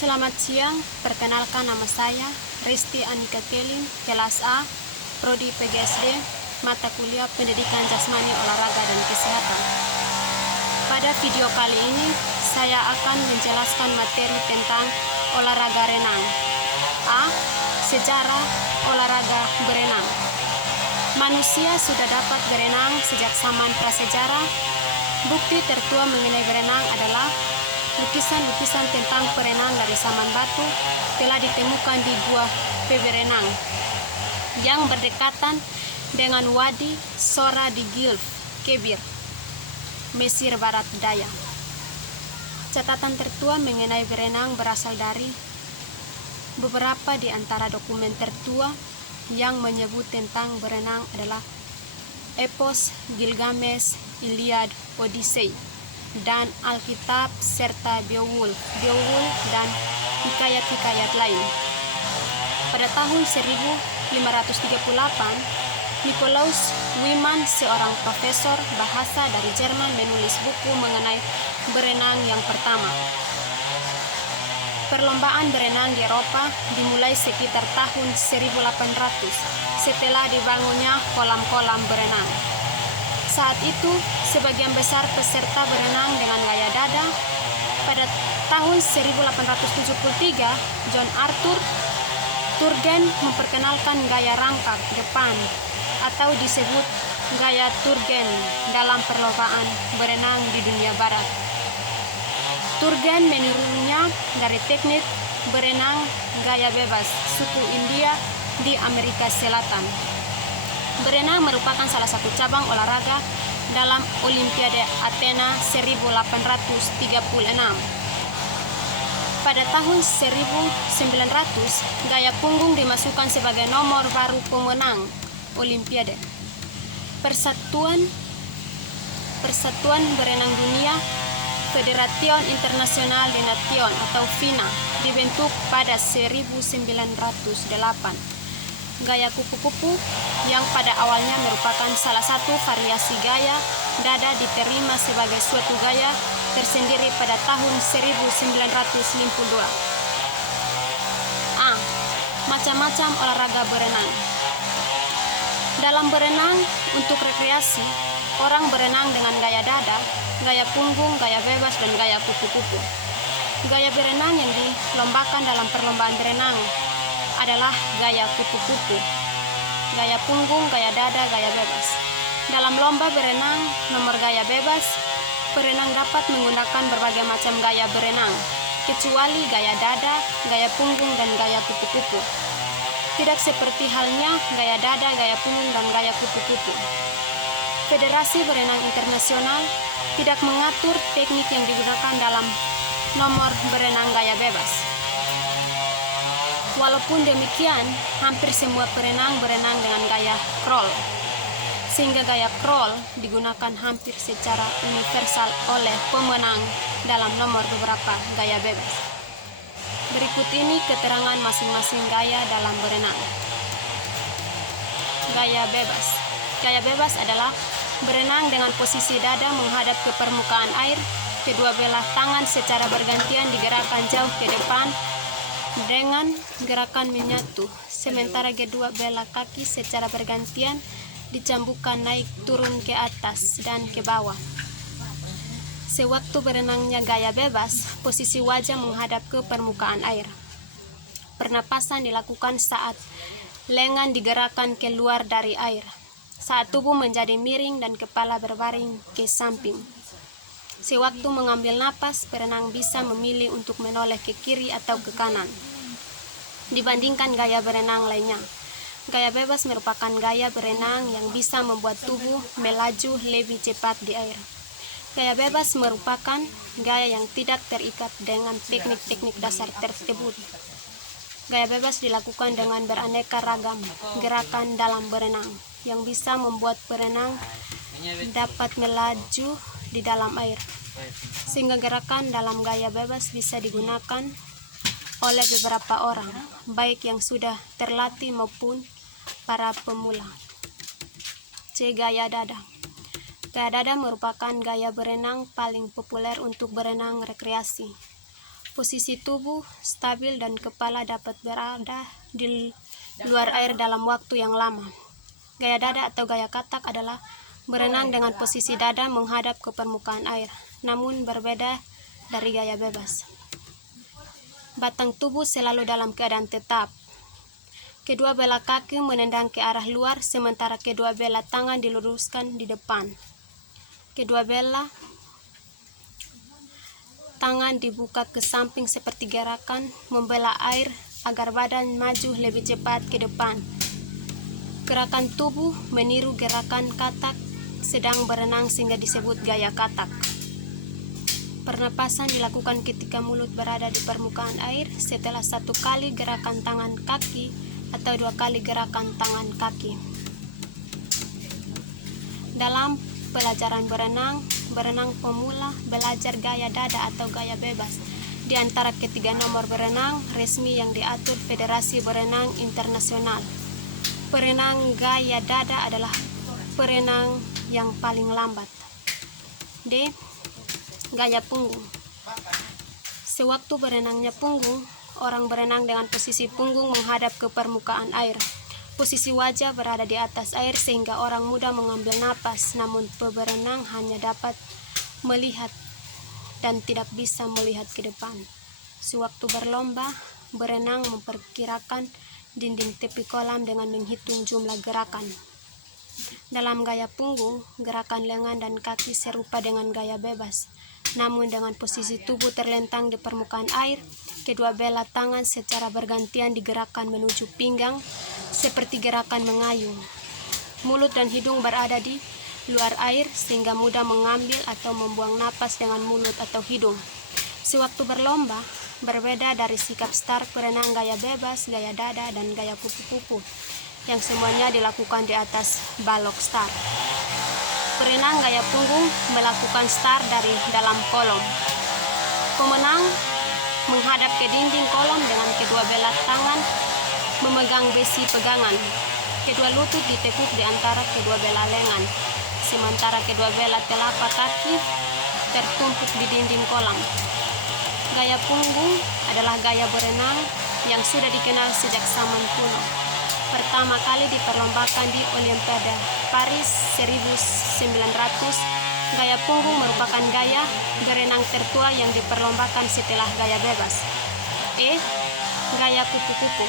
Selamat siang, perkenalkan nama saya Risti Anika Kelin, kelas A, Prodi PGSD, mata kuliah Pendidikan Jasmani Olahraga dan Kesehatan. Pada video kali ini, saya akan menjelaskan materi tentang olahraga renang. A. Sejarah olahraga berenang. Manusia sudah dapat berenang sejak zaman prasejarah. Bukti tertua mengenai berenang adalah lukisan-lukisan tentang perenang dari zaman batu telah ditemukan di Gua Peberenang yang berdekatan dengan Wadi Sora di Gilf, Kebir, Mesir Barat Daya. Catatan tertua mengenai berenang berasal dari beberapa di antara dokumen tertua yang menyebut tentang berenang adalah Epos Gilgamesh, Iliad, Odyssey, dan Alkitab serta Beowulf dan hikayat-hikayat lain. Pada tahun 1538, Nikolaus Wieman, seorang profesor bahasa dari Jerman, menulis buku mengenai berenang yang pertama. Perlombaan berenang di Eropa dimulai sekitar tahun 1800 setelah dibangunnya kolam-kolam berenang. Saat itu, sebagian besar peserta berenang dengan gaya dada. Pada tahun 1873, John Arthur Turgeon memperkenalkan gaya rangkak depan atau disebut gaya Turgeon dalam perlombaan berenang di dunia barat. Turgeon menirunya dari teknik berenang gaya bebas suku India di Amerika Selatan. Berenang merupakan salah satu cabang olahraga dalam Olimpiade Athena 1836. Pada tahun 1900, gaya punggung dimasukkan sebagai nomor baru pemenang Olimpiade. Persatuan Berenang Dunia, Federation Internationale de Natation atau FINA, dibentuk pada 1908. Gaya kupu-kupu yang pada awalnya merupakan salah satu variasi gaya dada diterima sebagai suatu gaya tersendiri pada tahun 1952. A. Macam-macam olahraga berenang. Dalam berenang untuk rekreasi, orang berenang dengan gaya dada, gaya punggung, gaya bebas, dan gaya kupu-kupu. Gaya berenang yang dilombakan dalam perlombaan berenang adalah gaya kupu-kupu, gaya punggung, gaya dada, gaya bebas. Dalam lomba berenang nomor gaya bebas, perenang dapat menggunakan berbagai macam gaya berenang, kecuali gaya dada, gaya punggung, dan gaya kupu-kupu. Tidak seperti halnya gaya dada, gaya punggung, dan gaya kupu-kupu. Federasi Berenang Internasional tidak mengatur teknik yang digunakan dalam nomor berenang gaya bebas. Walaupun demikian, hampir semua perenang berenang dengan gaya crawl, sehingga gaya crawl digunakan hampir secara universal oleh pemenang dalam nomor beberapa gaya bebas. Berikut ini keterangan masing-masing gaya dalam berenang. Gaya bebas. Gaya bebas adalah berenang dengan posisi dada menghadap ke permukaan air, kedua belah tangan secara bergantian digerakkan jauh ke depan dengan gerakan menyatu, sementara kedua belah kaki secara bergantian dicambukkan naik turun ke atas dan ke bawah. Sewaktu berenangnya gaya bebas, posisi wajah menghadap ke permukaan air. Pernapasan dilakukan saat lengan digerakkan keluar dari air, saat tubuh menjadi miring dan kepala berbaring ke samping. Sewaktu mengambil napas, perenang bisa memilih untuk menoleh ke kiri atau ke kanan dibandingkan gaya berenang lainnya. Gaya bebas merupakan gaya berenang yang bisa membuat tubuh melaju lebih cepat di air. Gaya bebas merupakan gaya yang tidak terikat dengan teknik-teknik dasar tersebut. Gaya bebas dilakukan dengan beraneka ragam gerakan dalam berenang yang bisa membuat perenang dapat melaju di dalam air, sehingga gerakan dalam gaya bebas bisa digunakan oleh beberapa orang, baik yang sudah terlatih maupun para pemula. C. Gaya dada. Gaya dada merupakan gaya berenang paling populer untuk berenang rekreasi. Posisi tubuh stabil dan kepala dapat berada di luar air dalam waktu yang lama. Gaya dada atau gaya katak adalah berenang dengan posisi dada menghadap ke permukaan air, namun berbeda dari gaya bebas. Batang tubuh selalu dalam keadaan tetap. Kedua belah kaki menendang ke arah luar, sementara kedua belah tangan diluruskan di depan. Kedua belah tangan dibuka ke samping seperti gerakan membela air agar badan maju lebih cepat ke depan. Gerakan tubuh meniru gerakan katak sedang berenang sehingga disebut gaya katak. Pernapasan dilakukan ketika mulut berada di permukaan air setelah 1 kali gerakan tangan kaki atau 2 kali gerakan tangan kaki. Dalam pelajaran berenang pemula belajar gaya dada atau gaya bebas. Di antara ketiga nomor berenang resmi yang diatur Federasi Berenang Internasional. Berenang gaya dada adalah berenang yang paling lambat. D. Gaya punggung. Sewaktu berenangnya punggung, orang berenang dengan posisi punggung menghadap ke permukaan air. Posisi wajah berada di atas air sehingga orang mudah mengambil napas, namun peberenang hanya dapat melihat dan tidak bisa melihat ke depan. Sewaktu berlomba, berenang memperkirakan dinding tepi kolam dengan menghitung jumlah gerakan. Dalam gaya punggung, gerakan lengan dan kaki serupa dengan gaya bebas, namun dengan posisi tubuh terlentang di permukaan air, kedua belah tangan secara bergantian digerakkan menuju pinggang seperti gerakan mengayun. Mulut dan hidung berada di luar air sehingga mudah mengambil atau membuang napas dengan mulut atau hidung. Sewaktu berlomba, berbeda dari sikap start berenang gaya bebas, gaya dada, dan gaya kupu-kupu yang semuanya dilakukan di atas balok start. Berenang gaya punggung melakukan start dari dalam kolom. Pemenang menghadap ke dinding kolom dengan kedua belah tangan memegang besi pegangan. Kedua lutut ditekuk di antara kedua belah lengan, sementara kedua belah telapak kaki tertumpuk di dinding kolam. Gaya punggung adalah gaya berenang yang sudah dikenal sejak zaman kuno. Pertama kali diperlombakan di Olimpiade Paris 1900. Gaya punggung merupakan gaya berenang tertua yang diperlombakan setelah gaya bebas. E. Gaya kupu-kupu.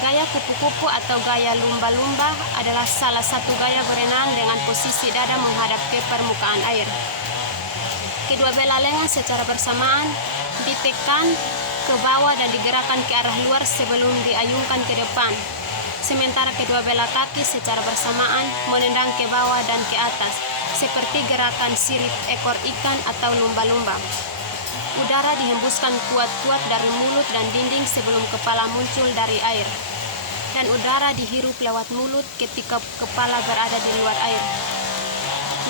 Gaya kupu-kupu atau gaya lumba-lumba adalah salah satu gaya berenang dengan posisi dada menghadap ke permukaan air. Kedua belah lengan secara bersamaan ditekan ke bawah dan digerakkan ke arah luar sebelum diayunkan ke depan. Sementara kedua belah kaki secara bersamaan menendang ke bawah dan ke atas, seperti gerakan sirip ekor ikan atau lumba-lumba. Udara dihembuskan kuat-kuat dari mulut dan dinding sebelum kepala muncul dari air, dan udara dihirup lewat mulut ketika kepala berada di luar air.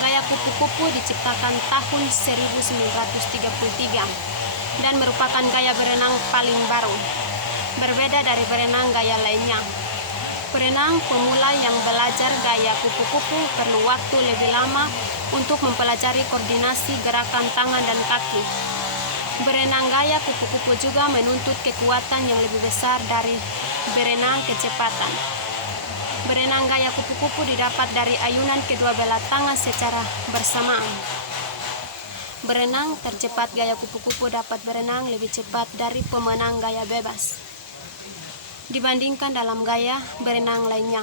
Gaya kupu-kupu diciptakan tahun 1933 dan merupakan gaya berenang paling baru, berbeda dari berenang gaya lainnya. Perenang pemula yang belajar gaya kupu-kupu perlu waktu lebih lama untuk mempelajari koordinasi gerakan tangan dan kaki. Berenang gaya kupu-kupu juga menuntut kekuatan yang lebih besar dari berenang kecepatan. Berenang gaya kupu-kupu didapat dari ayunan kedua belah tangan secara bersamaan. Berenang tercepat gaya kupu-kupu dapat berenang lebih cepat dari pemenang gaya bebas dibandingkan dalam gaya berenang lainnya.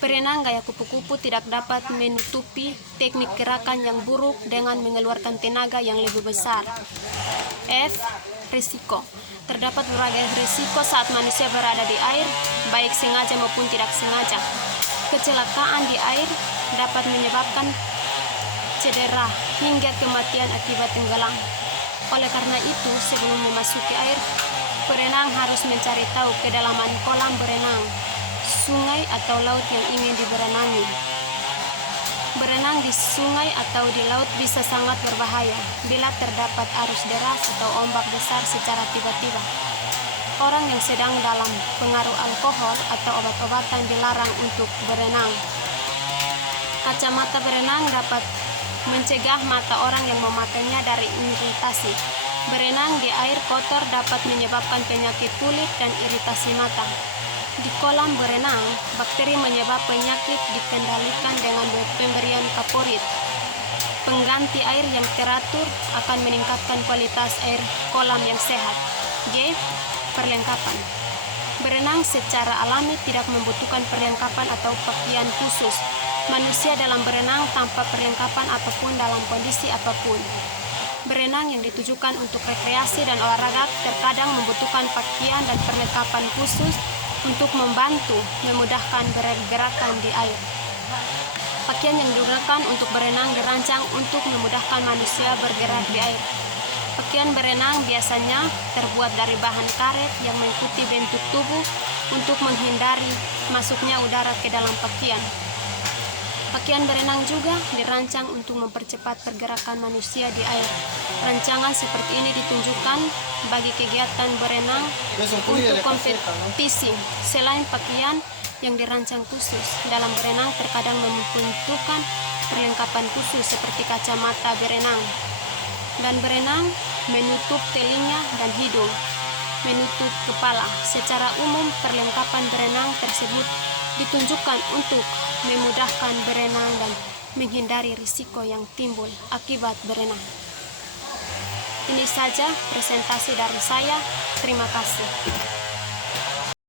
Berenang gaya kupu-kupu tidak dapat menutupi teknik gerakan yang buruk dengan mengeluarkan tenaga yang lebih besar. F. Risiko. Terdapat berbagai risiko saat manusia berada di air, baik sengaja maupun tidak sengaja. Kecelakaan di air dapat menyebabkan cedera hingga kematian akibat tenggelam. Oleh karena itu, sebelum memasuki air, perenang harus mencari tahu kedalaman kolam berenang, sungai atau laut yang ingin diberenangi. Berenang di sungai atau di laut bisa sangat berbahaya bila terdapat arus deras atau ombak besar secara tiba-tiba. Orang yang sedang dalam pengaruh alkohol atau obat-obatan dilarang untuk berenang. Kacamata berenang dapat mencegah mata orang yang memakainya dari iritasi. Berenang di air kotor dapat menyebabkan penyakit kulit dan iritasi mata. Di kolam berenang, bakteri menyebab penyakit dikendalikan dengan pemberian kaporit. Pengganti air yang teratur akan meningkatkan kualitas air kolam yang sehat. G. Perlengkapan. Berenang secara alami tidak membutuhkan perlengkapan atau pakaian khusus. Manusia dalam berenang tanpa perlengkapan apapun dalam kondisi apapun. Berenang yang ditujukan untuk rekreasi dan olahraga terkadang membutuhkan pakaian dan perlengkapan khusus untuk membantu memudahkan gerakan di air. Pakaian yang digunakan untuk berenang dirancang untuk memudahkan manusia bergerak di air. Pakaian berenang biasanya terbuat dari bahan karet yang mengikuti bentuk tubuh untuk menghindari masuknya udara ke dalam pakaian. Pakaian berenang juga dirancang untuk mempercepat pergerakan manusia di air. Rancangan seperti ini ditunjukkan bagi kegiatan berenang untuk kompetisi. Selain pakaian yang dirancang khusus, dalam berenang terkadang membutuhkan perlengkapan khusus seperti kacamata berenang. Dan berenang menutup telinga dan hidung, menutup kepala. Secara umum, perlengkapan berenang tersebut ditunjukkan untuk memudahkan berenang dan menghindari risiko yang timbul akibat berenang. Ini saja presentasi dari saya. Terima kasih.